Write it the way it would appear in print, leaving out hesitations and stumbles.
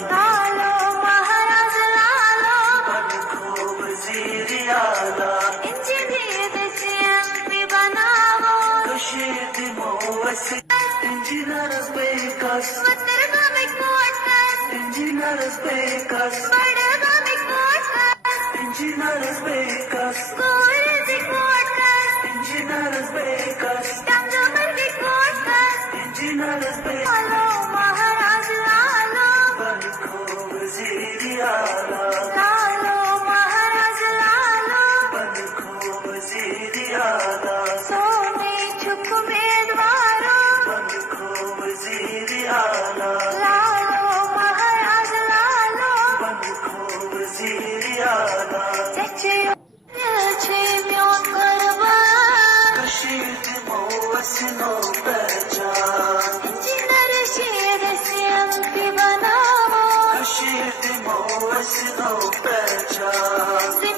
लालो महाराज लालो बनखो वजीर आला इंजीनियर चैंपी बनावो कशीद मोवसी इंजीनियर्स बेकस वतरगा में कोटस इंजीनियर्स बेकस बड़गा में कोटस इंजीनियर्स बेकस गोर दी कोटस इंजीनियर्स बेकस टंगमर दी कोटस इंजीनियर्स बेकस लालो महाराज लालो बनखो वजीर आला लालो महाराज लालो बनखो वजीर आला सोने छुप मेदवारो बनखो वजीर आला लालो महाराज लालो बनखो वजीर आला चचियो म्योन करवा कशीद मोवसनो पहचान इंजीनियर शेर चैंपी बनावो कशीद मोवसनो पहचान